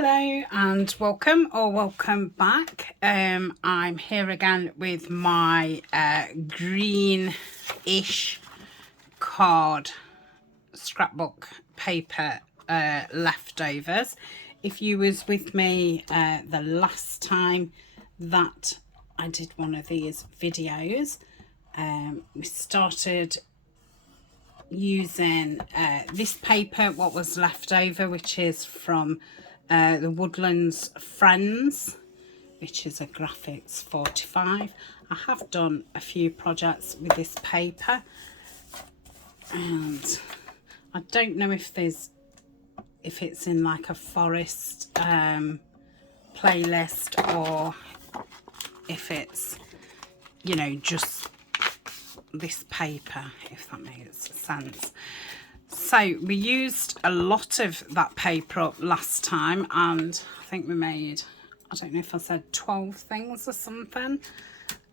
Hello and welcome or welcome back. I'm here again with my greenish card scrapbook paper leftovers. If you was with me the last time that I did one of these videos, we started using this paper, what was left over, which is from the Woodlands Friends, which is a graphics 45. I have done a few projects with this paper, and I don't know if it's in like a forest playlist, or if it's, you know, just this paper, if that makes sense. So we used a lot of that paper up last time, and I think we made, I don't know if I said 12 things or something.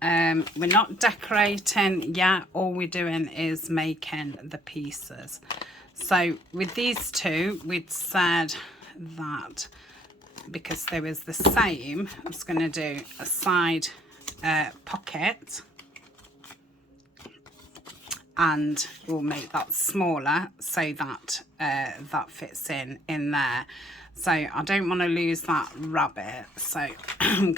We're not decorating yet, all we're doing is making the pieces. So with these two, we'd said that because they was the same, I was going to do a side pocket, and we'll make that smaller so that that fits in there. So I don't want to lose that rabbit, so I'm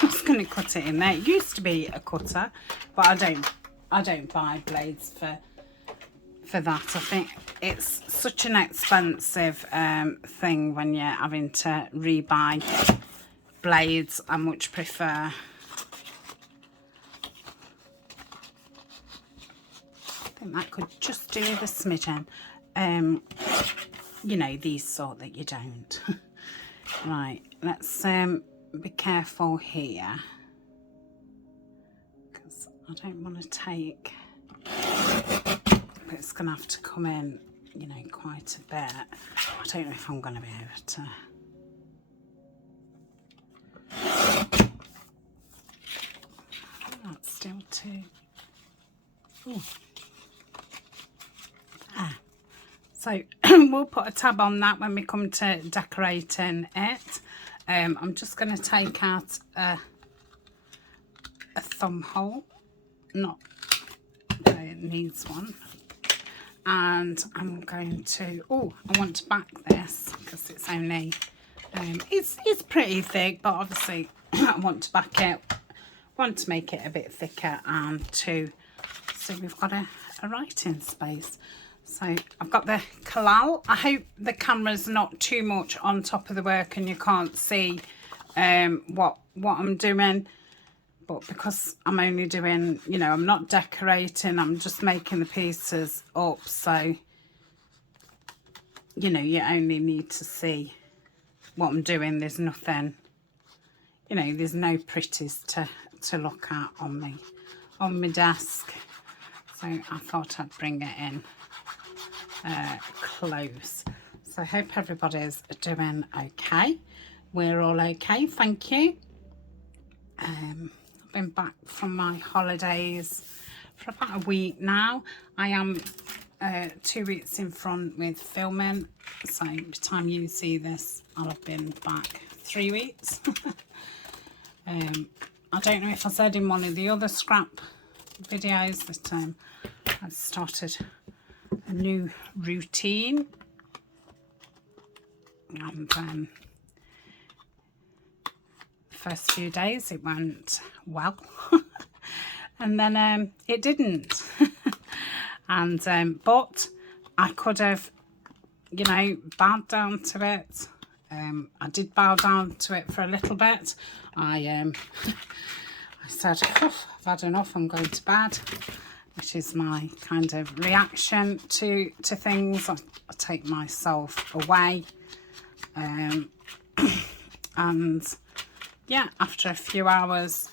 just going to cut it in there. It used to be a cutter, but I don't buy blades for that. I think it's such an expensive thing when you're having to rebuy blades. I much prefer that could just do with a smidgen. You know, these sort that you don't. Right, let's be careful here, because I don't want to take, but it's gonna have to come in, you know, quite a bit. I don't know if I'm gonna be able to. Oh, that's still too. Ooh. So we'll put a tab on that when we come to decorating it. I'm just going to take out a thumb hole, not that it needs one, and I'm going to, oh, I want to back this because it's only, it's pretty thick, but obviously I want to back it, want to make it a bit thicker, and so we've got a writing space. So I've got the collal. I hope the camera's not too much on top of the work and you can't see what I'm doing. But because I'm only doing, you know, I'm not decorating, I'm just making the pieces up. So, you know, you only need to see what I'm doing. There's nothing, you know, there's no pretties to look at on my desk. So I thought I'd bring it in close. So I hope everybody's doing okay. We're all okay, thank you. I've been back from my holidays for about a week now. I am 2 weeks in front with filming, so by the time you see this I'll have been back 3 weeks. I don't know if I said in one of the other scrap videos that I started a new routine, and the first few days it went well and then it didn't. And but I could have, you know, bowed down to it. I did bow down to it for a little bit. I said, oh, I've had enough, I'm going to bed, which is my kind of reaction to things. I take myself away, and yeah, after a few hours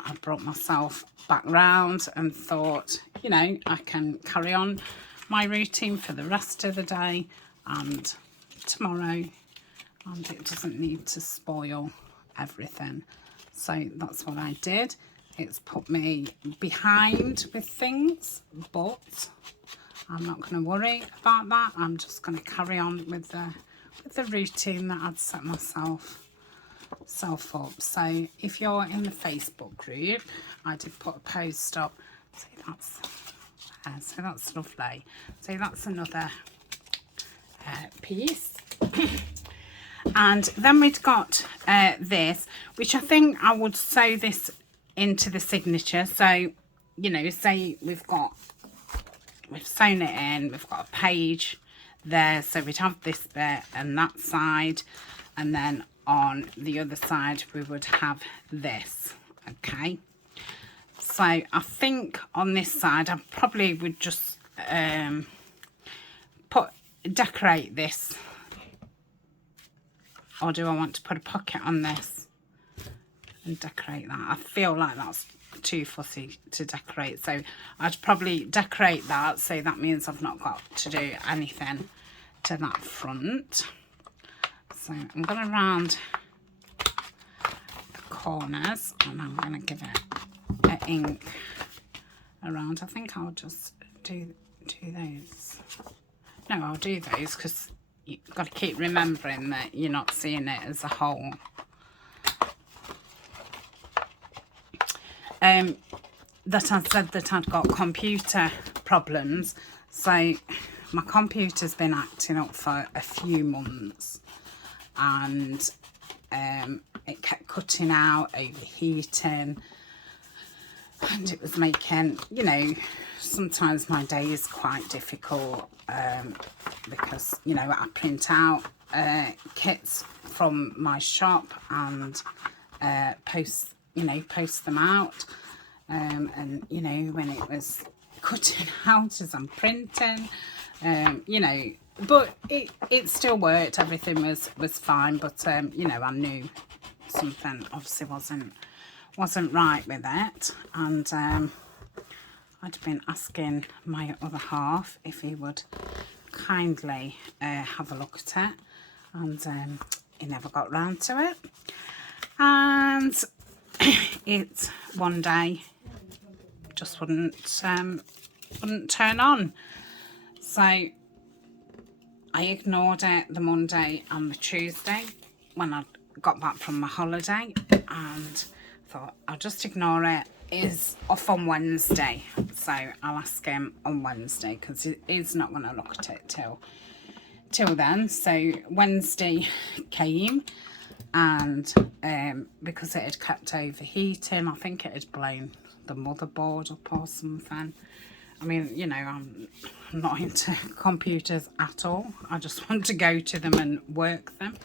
I brought myself back round and thought, you know, I can carry on my routine for the rest of the day and tomorrow, and it doesn't need to spoil everything. So that's what I did. It's put me behind with things, but I'm not going to worry about that. I'm just going to carry on with the routine that I'd set myself up. So if you're in the Facebook group, I did put a post up. So that's lovely. So that's another piece. And then we've got this, which I think I would sew this into the signature. So, you know, say we've sewn it in, we've got a page there, so we'd have this bit and that side, and then on the other side we would have this. Okay, so I think on this side I probably would just decorate this, or do I want to put a pocket on this and decorate that? I feel like that's too fussy to decorate, so I'd probably decorate that, so that means I've not got to do anything to that front. So I'm going to round the corners and I'm going to give it an ink around. I think I'll just do those. No, I'll do those because you've got to keep remembering that you're not seeing it as a whole. That I said that I'd got computer problems, so my computer's been acting up for a few months, and it kept cutting out, overheating, and it was making, you know, sometimes my day is quite difficult, because, you know, I print out kits from my shop and post them out, and you know, when it was cutting out as I'm printing, you know, but it still worked, everything was fine, but you know, I knew something obviously wasn't right with it, and I'd been asking my other half if he would kindly have a look at it, and he never got round to it, and it one day just wouldn't turn on. So I ignored it the Monday and the Tuesday when I got back from my holiday, and thought I'll just ignore it. Is off on Wednesday, so I'll ask him on Wednesday because he's not going to look at it till then. So Wednesday came, and because it had kept overheating, I think it had blown the motherboard up or something. I mean, you know, I'm not into computers at all. I just want to go to them and work them,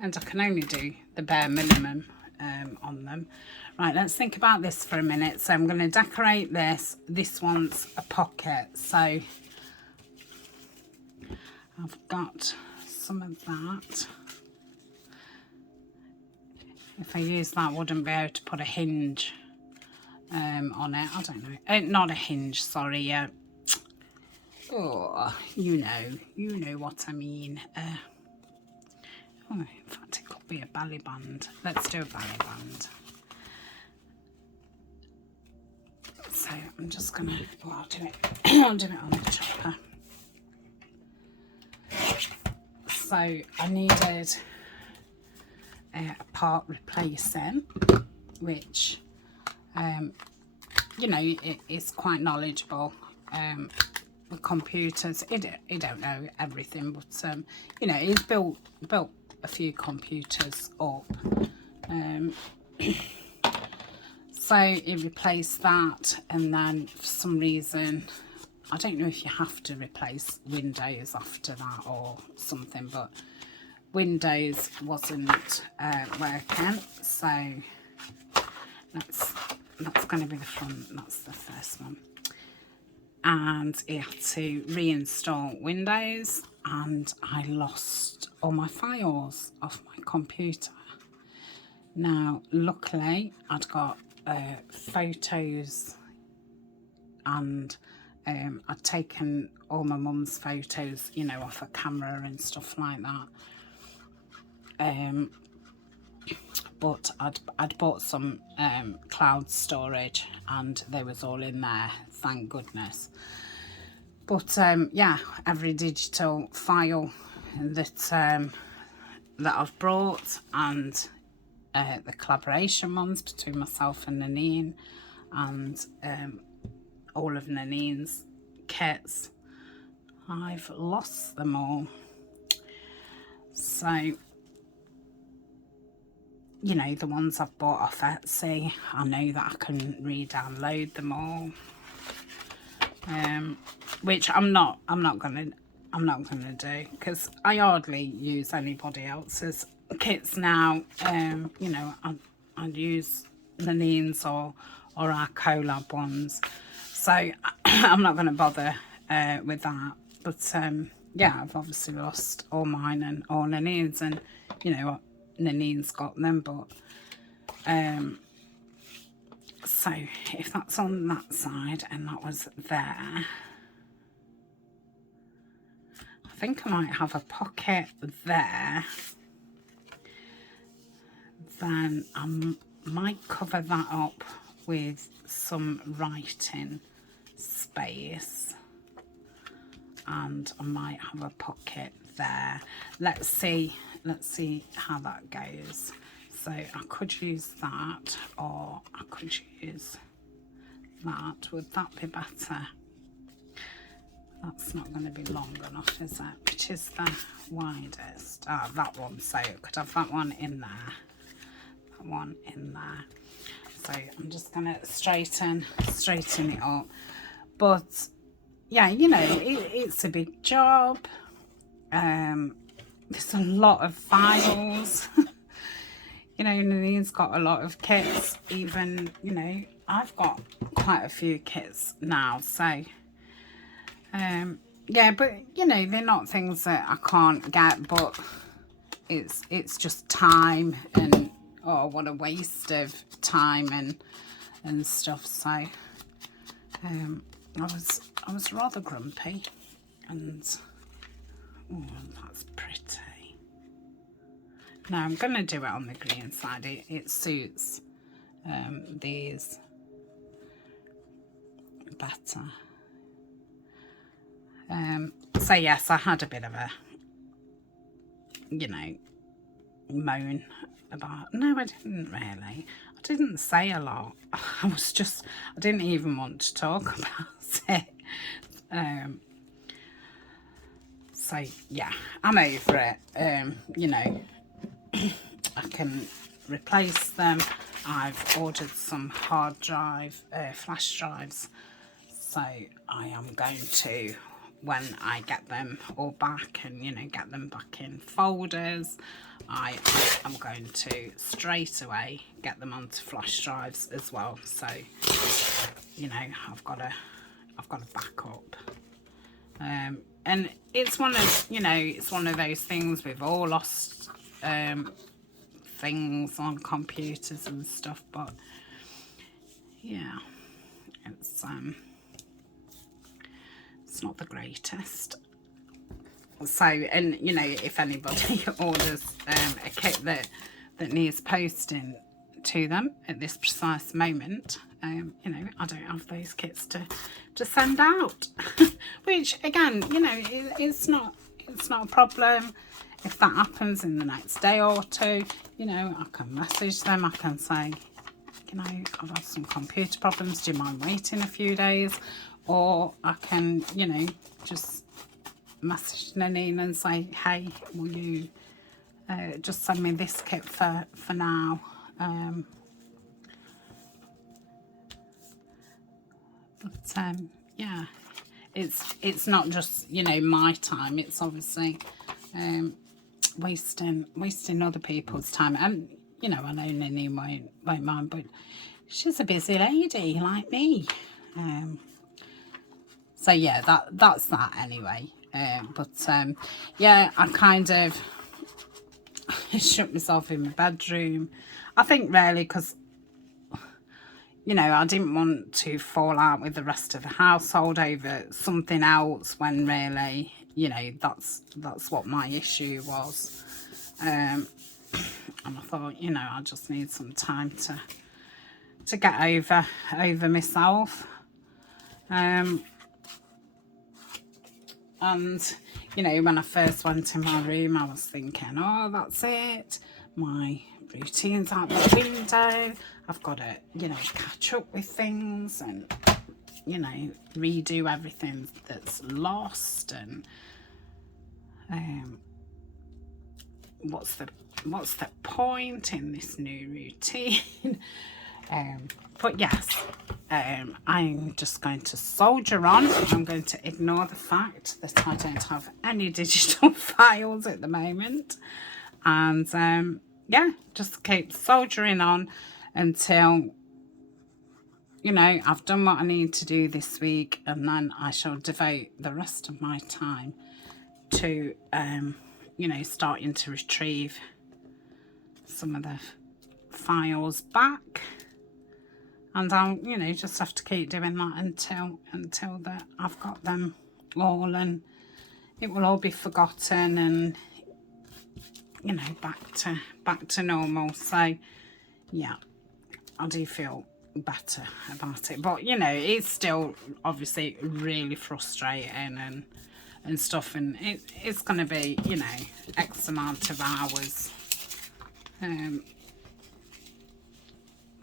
and I can only do the bare minimum on them. Right, let's think about this for a minute. So I'm going to decorate this. This one's a pocket, so I've got some of that. If I use that, I wouldn't be able to put a hinge on it. I don't know. Not a hinge, sorry. Oh, you know what I mean. Oh, in fact, it could be a belly band. Let's do a belly band. So I'm just gonna, well, I'll do it on the chopper. So I needed a part replacing, which you know, it is quite knowledgeable with computers. He don't know everything, but you know, he's built a few computers up. So he replaced that, and then for some reason, I don't know if you have to replace Windows after that or something, but Windows wasn't working. So that's going to be the front. That's the first one. And he had to reinstall Windows, and I lost all my files off my computer. Now, luckily, I'd got photos, and I'd taken all my mum's photos, you know, off a camera and stuff like that. But I'd bought some cloud storage, and they was all in there, thank goodness. But yeah, every digital file that I've brought, and the collaboration ones between myself and Nanine, and all of Nanine's kits. I've lost them all. So, you know, the ones I've bought off Etsy, I know that I can re-download them all. Which I'm not gonna do, because I hardly use anybody else's kits now. You know, I'd use Nanine's or our collab ones, so I'm not going to bother with that. But yeah, I've obviously lost all mine and all Nanine's, and you know, Nanine's got them, but so if that's on that side and that was there, I think I might have a pocket there. Then I might cover that up with some writing space, and I might have a pocket there. Let's see how that goes. So I could use that, or I could use that. Would that be better? That's not going to be long enough, is it? Which is the widest? Ah, that one. So I could have that one in there. That one in there. So I'm just going to straighten it up. But yeah, you know, it's a big job. There's a lot of files. You know, Nanine's got a lot of kits. Even, you know, I've got quite a few kits now. So yeah, but you know, they're not things that I can't get, but it's just time, and oh, what a waste of time and stuff. So I was rather grumpy, and oh, that's pretty. Now I'm gonna do it on the green side. It suits these better. So yes, I had a bit of a, you know, moan about, no, I didn't really. I didn't say a lot. I didn't even want to talk about it. So yeah, I'm over it. You know, I can replace them. I've ordered some hard drive, flash drives. So I am going to, when I get them all back and, you know, get them back in folders, I am going to straight away get them onto flash drives as well. So, you know, I've got a backup. And it's one of, you know, it's one of those things we've all lost things on computers and stuff, but yeah, it's not the greatest. So, and you know, if anybody orders a kit that needs posting to them at this precise moment, you know, I don't have those kits to send out. Which again, you know, it's not a problem. If that happens in the next day or two, you know, I can message them. I can say, you know, I've had some computer problems, do you mind waiting a few days? Or I can, you know, just message Nanine and say, hey, will you just send me this kit for now? But yeah, it's not just, you know, my time. It's obviously wasting other people's time. And you know, I know Nanine won't mind, but she's a busy lady like me. So yeah, that's that anyway. But yeah, I kind of shut myself in my bedroom. I think really because, you know, I didn't want to fall out with the rest of the household over something else, when really, you know, that's what my issue was. And I thought, you know, I just need some time to get over myself. And, you know, when I first went in my room, I was thinking, oh, that's it. My routine's out the window. I've got to, you know, catch up with things and, you know, redo everything that's lost. And what's the point in this new routine? But yes, I'm just going to soldier on. I'm going to ignore the fact that I don't have any digital files at the moment. And yeah, just keep soldiering on until, you know, I've done what I need to do this week, and then I shall devote the rest of my time to, you know, starting to retrieve some of the files back. And I'll, you know, just have to keep doing that until that I've got them all, and it will all be forgotten, and, you know, back to normal. So yeah, I do feel better about it, but you know, it's still obviously really frustrating and stuff, and it's going to be, you know, X amount of hours.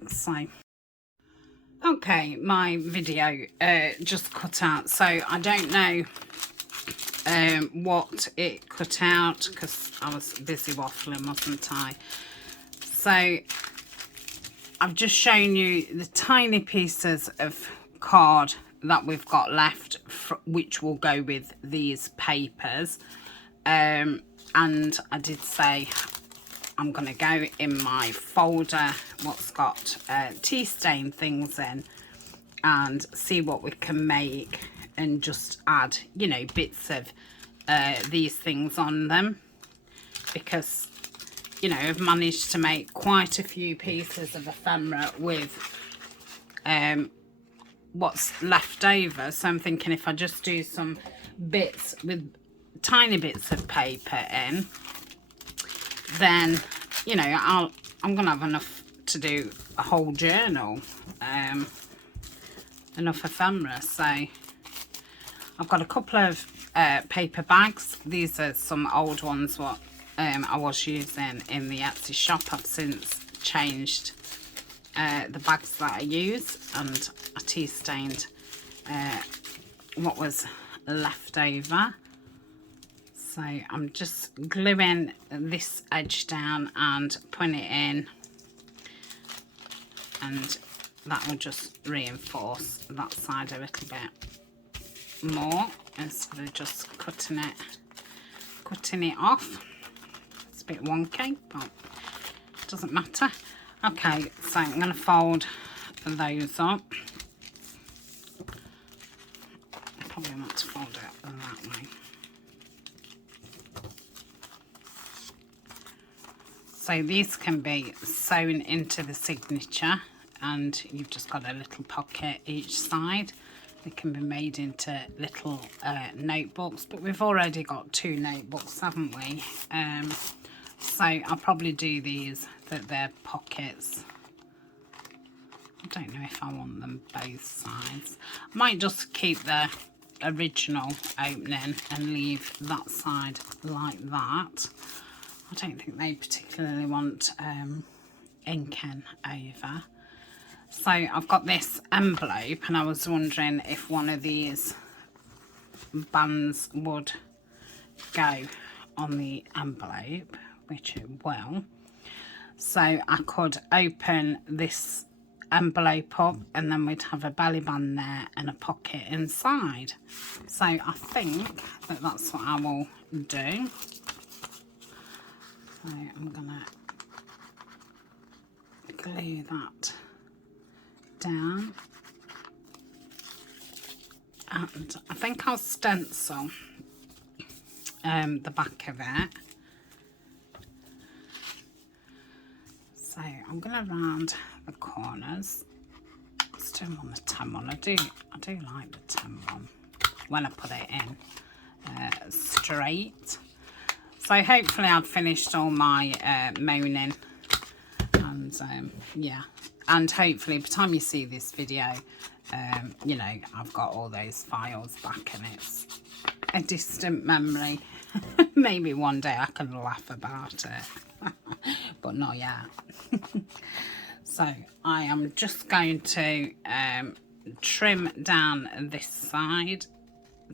So okay, my video just cut out, so I don't know what it cut out because I was busy waffling, wasn't I? So I've just shown you the tiny pieces of card that we've got left, which will go with these papers. And I did say I'm going to go in my folder what's got tea stain things in, and see what we can make, and just add, you know, bits of these things on them, because, you know, I've managed to make quite a few pieces of ephemera with what's left over. So I'm thinking if I just do some bits with tiny bits of paper in, then, you know, I'm gonna have enough to do a whole journal, enough ephemera. So I've got a couple of paper bags. These are some old ones what I was using in the Etsy shop. I've since changed the bags that I use, and I tea stained what was left over. So I'm just gluing this edge down and putting it in, and that will just reinforce that side a little bit more instead of just cutting it off. It's a bit wonky, but it doesn't matter. Okay, so I'm going to fold those up. I probably want to fold it that way. So these can be sewn into the signature, and you've just got a little pocket each side. They can be made into little notebooks, but we've already got 2 notebooks, haven't we? So I'll probably do these, that they're pockets. I don't know if I want them both sides. I might just keep the original opening and leave that side like that. I don't think they particularly want inking over. So I've got this envelope, and I was wondering if one of these bands would go on the envelope, which it will. So I could open this envelope up, and then we'd have a belly band there and a pocket inside. So I think that that's what I will do. So I'm gonna glue that down, and I think I'll stencil the back of it. So I'm gonna round the corners. Still on the 10 one. I do like the 10 one when I put it in straight. So hopefully I've finished all my moaning, and yeah, and hopefully by the time you see this video, you know, I've got all those files back, and it's a distant memory. Maybe one day I can laugh about it, but not yet. So I am just going to trim down this side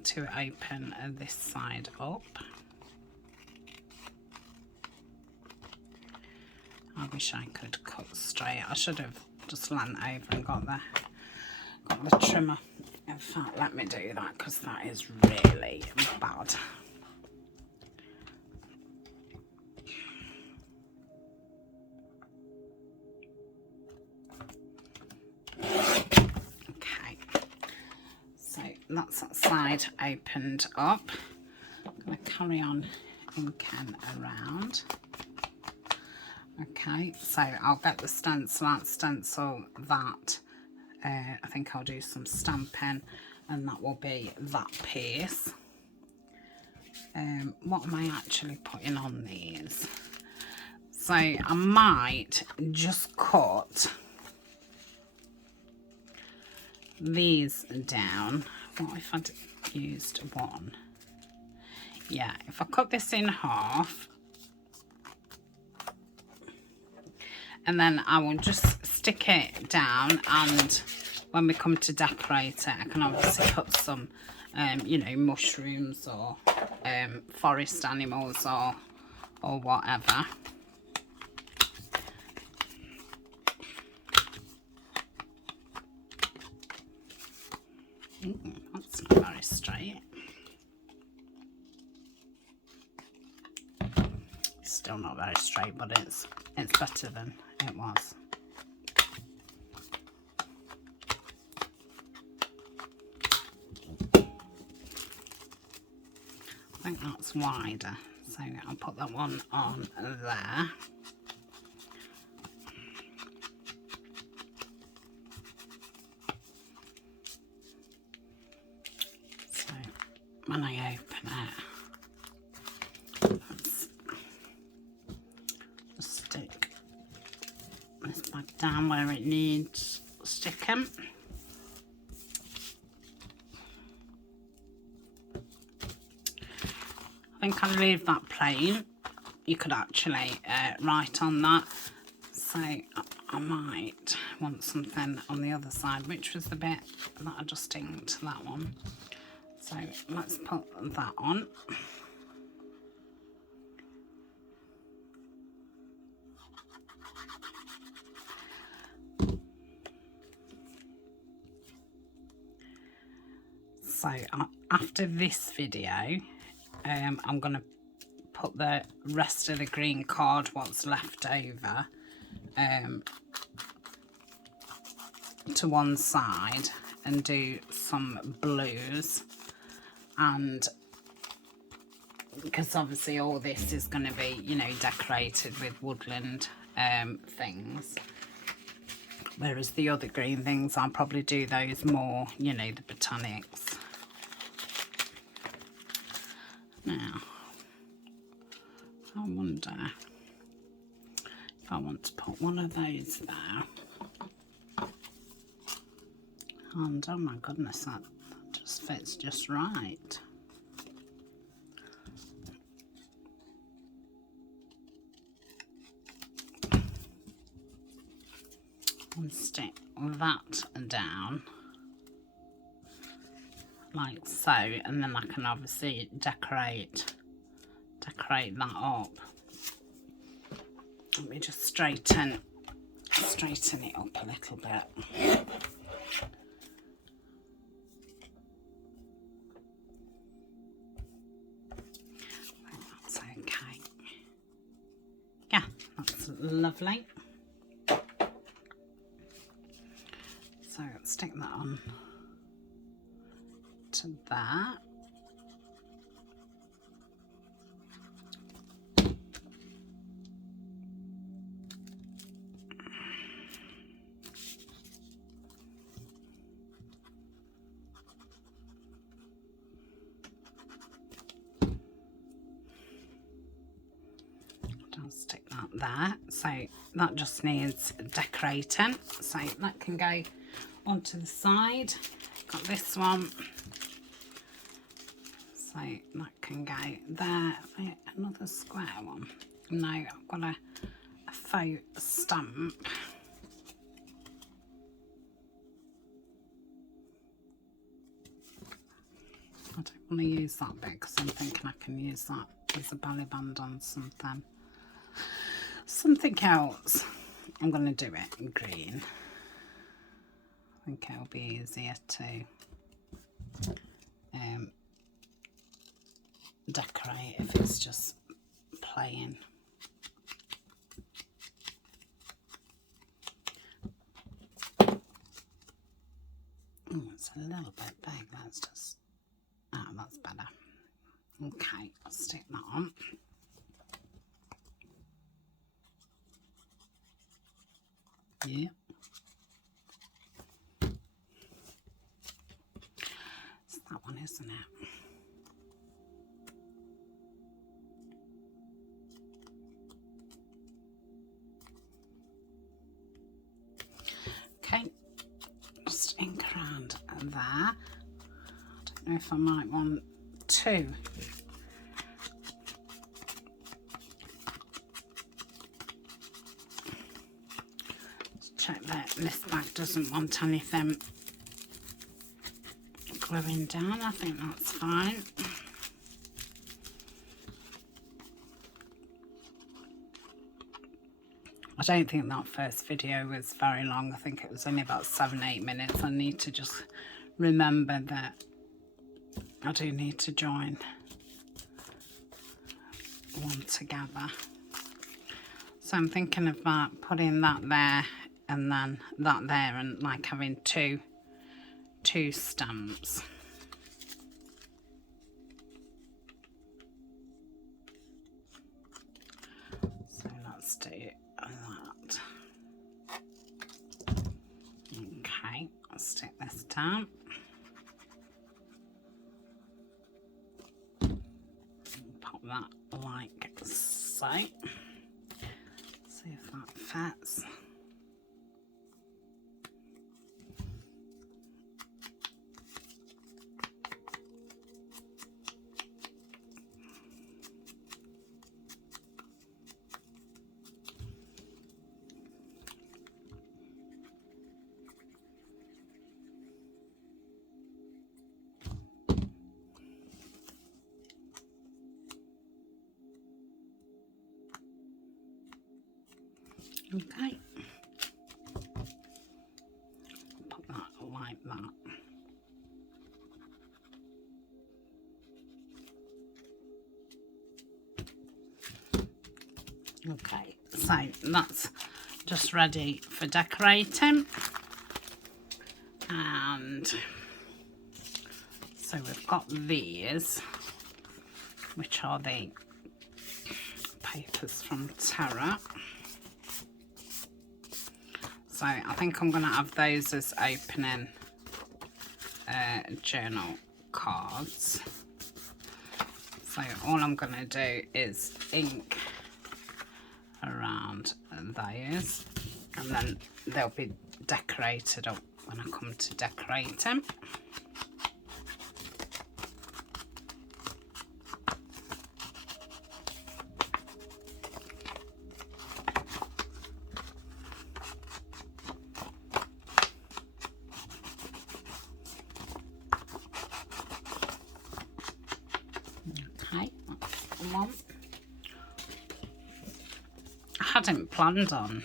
to open this side up. I wish I could cut straight. I should have just leant over and got the trimmer. In fact, let me do that because that is really bad. Okay, so that's that side opened up. I'm going to carry on inking around. Okay, so I'll get the stencil out, stencil that. I think I'll do some stamping, and that will be that piece. What am I actually putting on these? So I might just cut these down. What if I used one? Yeah, if I cut this in half, and then I will just stick it down, and when we come to decorate it, I can obviously put some, you know, mushrooms or forest animals or whatever. That's not very straight. Still not very straight, but it's better than it was. I think that's wider, so I'll put that one on there. So when I open it, let's just stick this back down where it needs sticking. I think I'll leave that plain. You could actually write on that. So I might want something on the other side, which was the bit that I just inked that one. So let's put that on. So after this video, I'm going to put the rest of the green card, what's left over, to one side and do some blues. And because obviously all this is going to be, you know, decorated with woodland things. Whereas the other green things, I'll probably do those more, you know, the botanics. Now, I wonder if I want to put one of those there. And oh my goodness, that just fits just right. And stick that down like so, and then I can obviously decorate that up. Let me just straighten it up a little bit. That's okay. Yeah, that's lovely. So let's stick that on to that. I'll stick that there. So that just needs decorating. So that can go onto the side. Got this one. So So that can go there. Another square one. No, I've got a faux stamp. I don't want to use that bit because I'm thinking I can use that as a belly band on something else. I'm going to do it in green. I think it'll be easier to decorate if it's just plain. Oh, it's a little bit big. Let's just, oh, that's better. Okay, I'll stick that on. Yeah. It's that one, isn't it? Okay, just ink around there. I don't know if I might want two. Let's check that this bag doesn't want anything gluing down. I think that's fine. I don't think that first video was very long. I think it was only about 7-8 minutes. I need to just remember that I do need to join one together. So I'm thinking about putting that there and then that there, and like having two stamps. So let's do that. Okay, I'll stick this down. Pop that like so. See if that fits. Okay, put that like that. Okay, so that's just ready for decorating. And so we've got these, which are the papers from Terra. So I think I'm going to have those as opening journal cards. So all I'm going to do is ink around those, and then they'll be decorated up when I come to decorate them. Okay, that's one. I hadn't planned on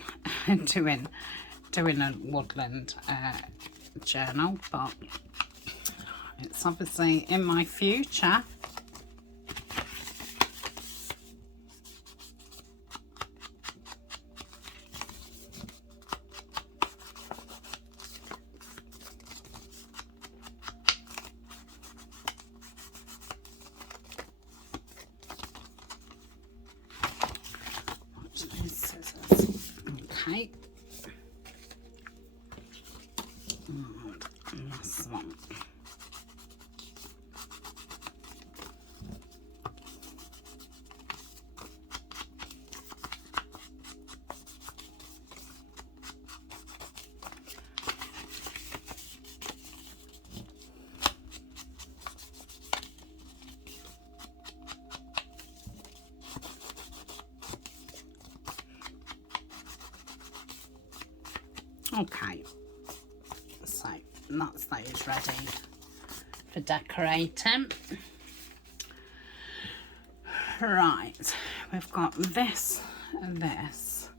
doing a woodland journal, but it's obviously in my future. Okay. And this one. Okay, so that's those ready for decorating. Right, we've got this and this.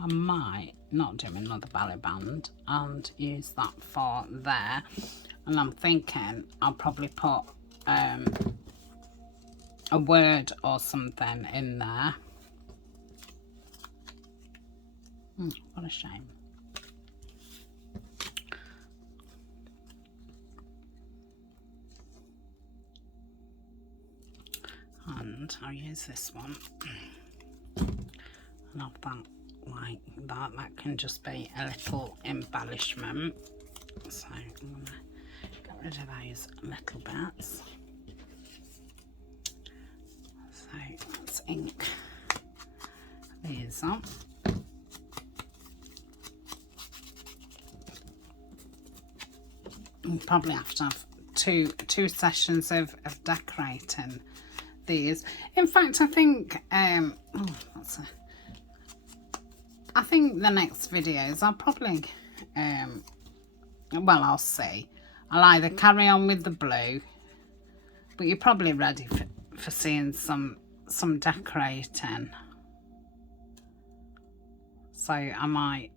I might not do another belly band and use that for there, and I'm thinking I'll probably put a word or something in there. What a shame. And I'll use this one and have that like that. That can just be a little embellishment. So I'm going to get rid of those little bits. So let's ink these up. We'll probably have to have two sessions of decorating these. In fact, I think I think the next videos I'll probably well, I'll see. I'll either carry on with the blue, but you're probably ready for seeing some decorating. So I might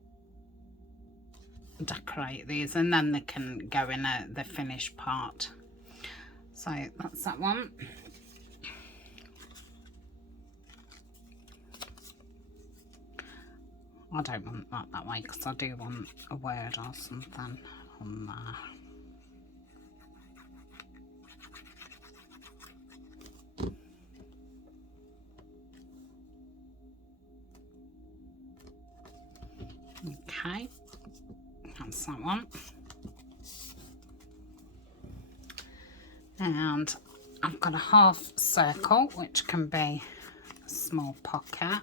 decorate these and then they can go in the finished part. So that's that one. I don't want that way because I do want a word or something on there. Okay, that's that one. And I've got a half circle, which can be a small pocket.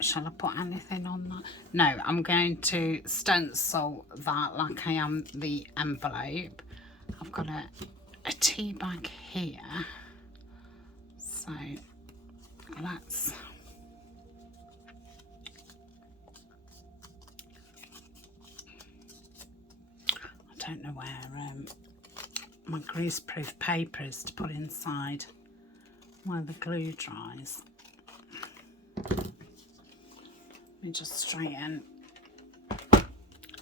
Shall I put anything on that? No, I'm going to stencil that like I am the envelope. I've got a tea bag here. So let's... I don't know where my greaseproof paper is to put inside where the glue dries. Let me just straighten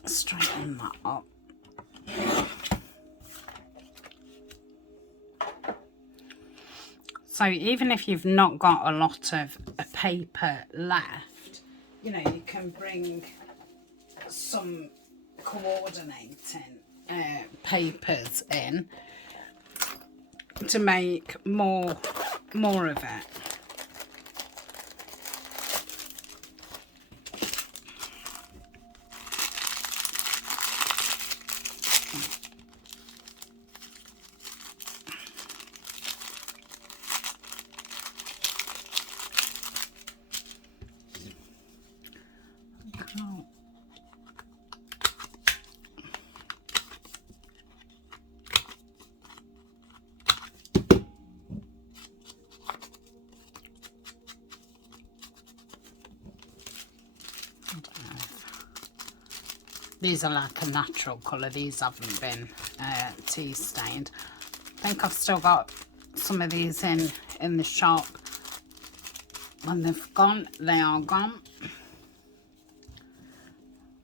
that up. So even if you've not got a lot of paper left, you know, you can bring some coordinating papers in to make more of it. These are like a natural colour. These haven't been tea stained. I think I've still got some of these in the shop. When they've gone, they are gone.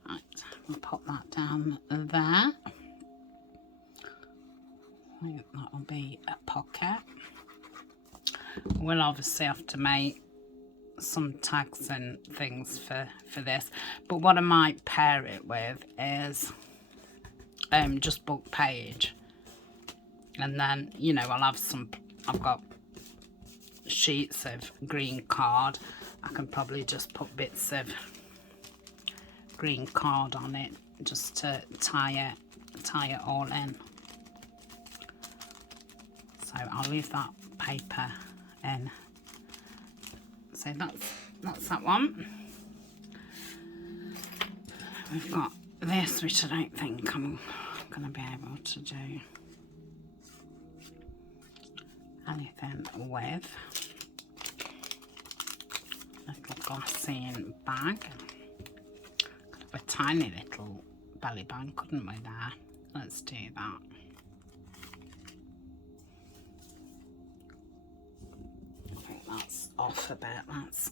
Right, I'll put that down there. I think that'll be a pocket. We'll obviously have to make some tags and things for this, but what I might pair it with is just book page, and then, you know, I've got sheets of green card. I can probably just put bits of green card on it just to tie it all in. So I'll leave that paper in. So that's that one. We've got this, which I don't think I'm going to be able to do anything with. little glassine bag. Could have a tiny little belly band, couldn't we there? Let's do that. I think that's off a bit. That's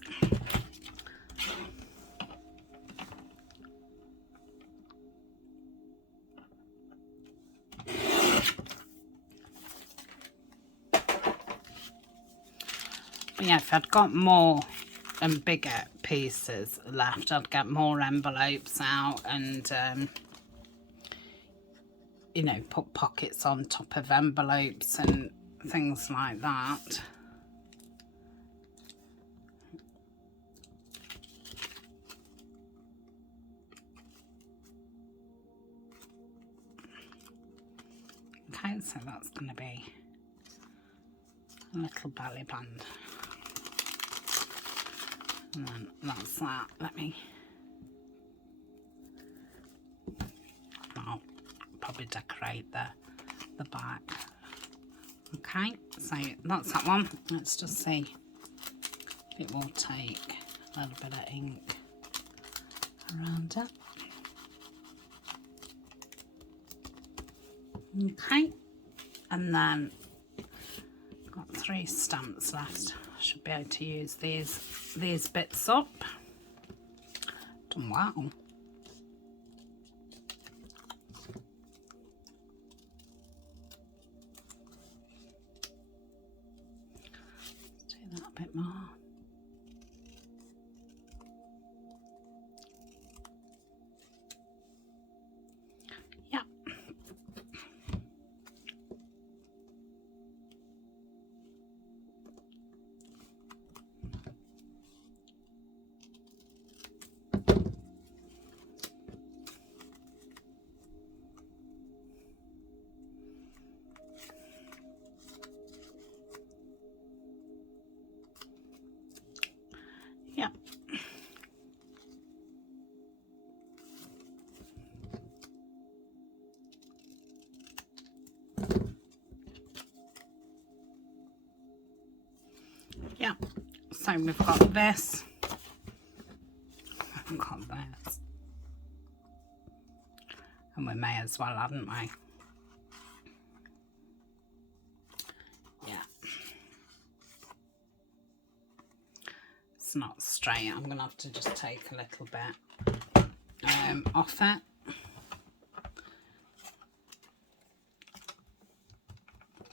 yeah, if I'd got more and bigger pieces left, I'd get more envelopes out and you know, put pockets on top of envelopes and things like that. Okay, so that's going to be a little belly band. And then that's that. Let me... I'll probably decorate the back. Okay, so that's that one. Let's just see if it will take a little bit of ink around it. Okay, and then I've got 3 stamps left. I should be able to use these bits up. Done well. Let's do that a bit more. Yeah. Yeah, so we've got this, we've got this, and we may as well, hadn't we? Yeah. It's not straight. I'm going to have to just take a little bit off it.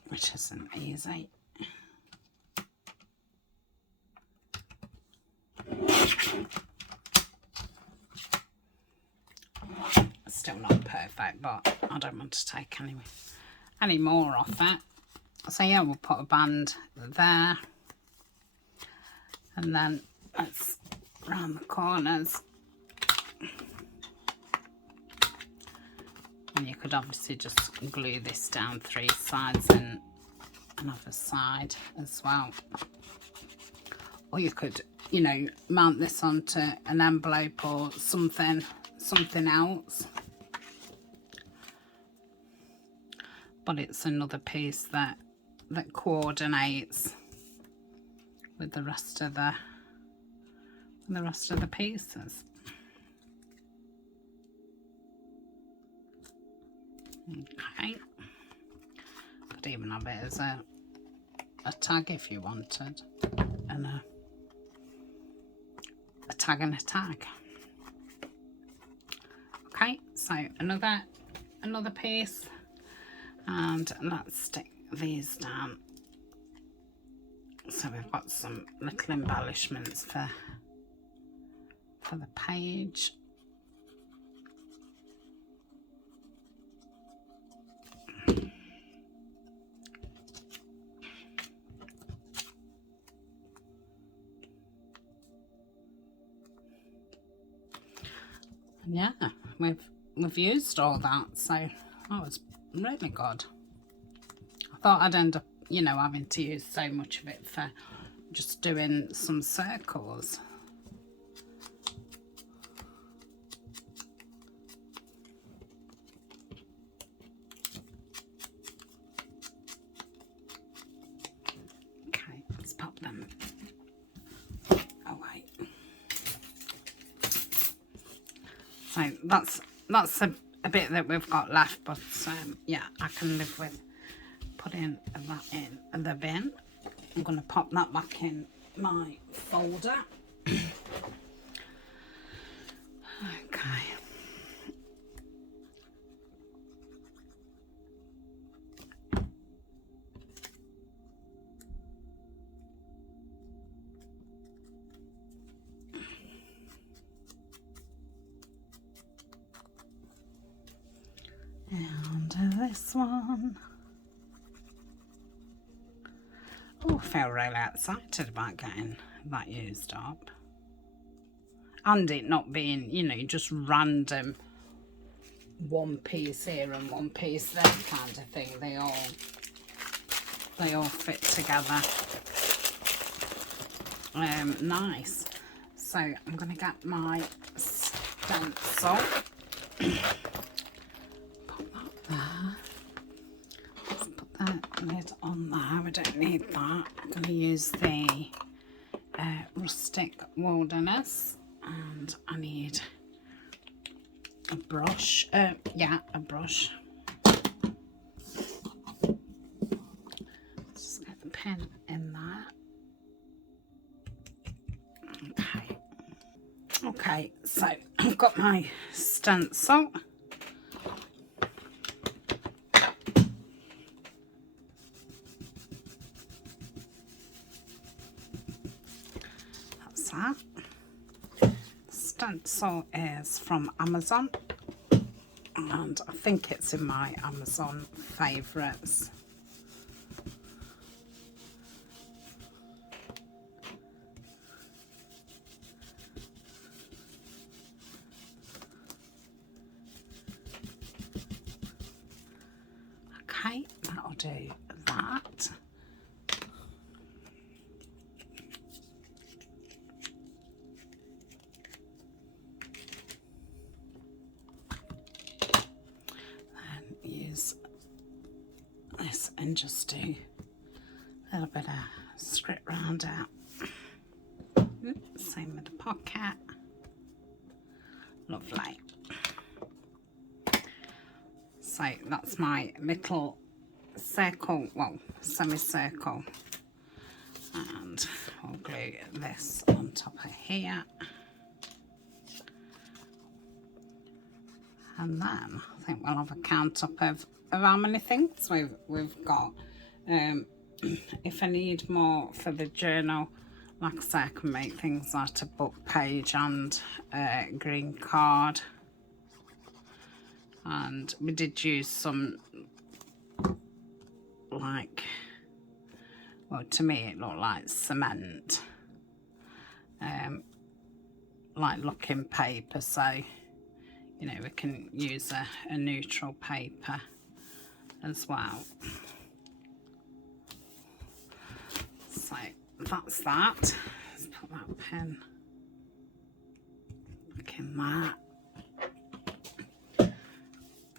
Which isn't easy. Still not perfect, but I don't want to take any more off it. So yeah, we'll put a band there, and then let's round the corners. And you could obviously just glue this down 3 sides and another side as well. Or you could, you know, mount this onto an envelope or something else. But it's another piece that coordinates with the rest of the pieces. Okay. Could even have it as a tag if you wanted, and a tag and a tag. Okay, so another piece, and let's stick these down. So we've got some little embellishments for the page. Yeah, we've used all that, so that was really good. I thought I'd end up, you know, having to use so much of it for just doing some circles. Okay, let's pop them away. So that's a bit that we've got left, but yeah, I can live with putting that in the bin. I'm going to pop that back in my folder. Okay. And this one. Oh, I feel really excited about getting that used up. And it not being, you know, just random one piece here and one piece there kind of thing. They all fit together. Nice. So I'm going to get my stencil. Put that there. Let's put that lid on there. We don't need that. I'm going to use the Rustic Wilderness, and I need a brush. Yeah, a brush. Just get the pen in there. Okay. Okay, so I've got my stencil. That's that. Stencil is from Amazon, and I think it's in my Amazon favourites. Okay, that'll do that. Then use this and just do a little bit of script round out. Same with the pocket. Lovely. So that's my little circle, well, semicircle, and I'll glue this on top of here, and then I think we'll have a count up of how many things we've got. If I need more for the journal, like I say, I can make things like a book page and a green card. And we did use some, like, well, to me it looked like cement, like looking paper, so, you know, we can use a neutral paper as well. So that's that. Let's put that pen back in there.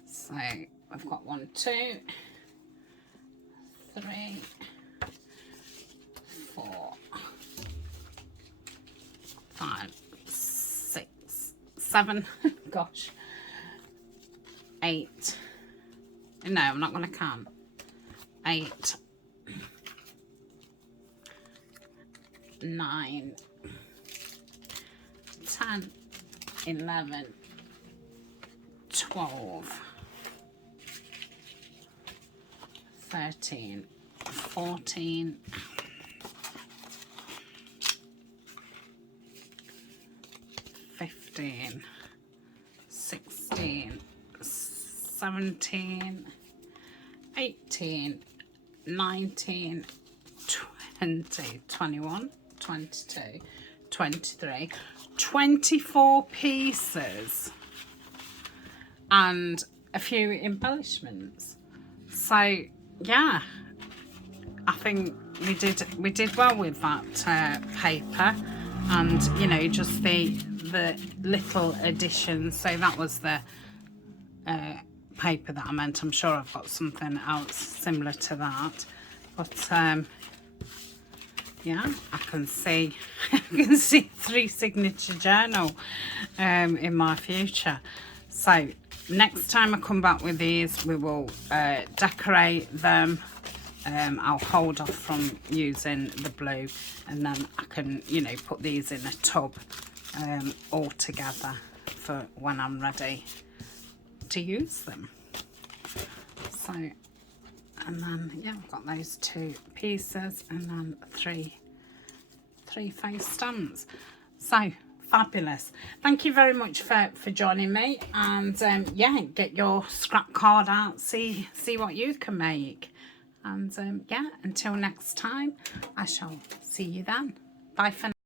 So I've got 1, 2, 3, 4, 5, 6, 7, gosh, 8, no, I'm not going to count, 8, 9, 10, 11, 12, 13, 14, 15, 16, 17, 18, 19, 20, 21, 22, 23, 24 pieces and a few embellishments. So yeah, I think we did well with that paper, and you know, just the little additions. So that was the paper that I meant. I'm sure I've got something else similar to that, but yeah, I can see I can see 3 signature journal in my future. So next time I come back with these, we will decorate them. I'll hold off from using the blue, and then I can, you know, put these in a tub all together for when I'm ready to use them. So, and then yeah, I've got those 2 pieces, and then three face stamps. So fabulous. Thank you very much for joining me, and yeah, get your scrap card out, see what you can make. And yeah, until next time, I shall see you then. Bye for now.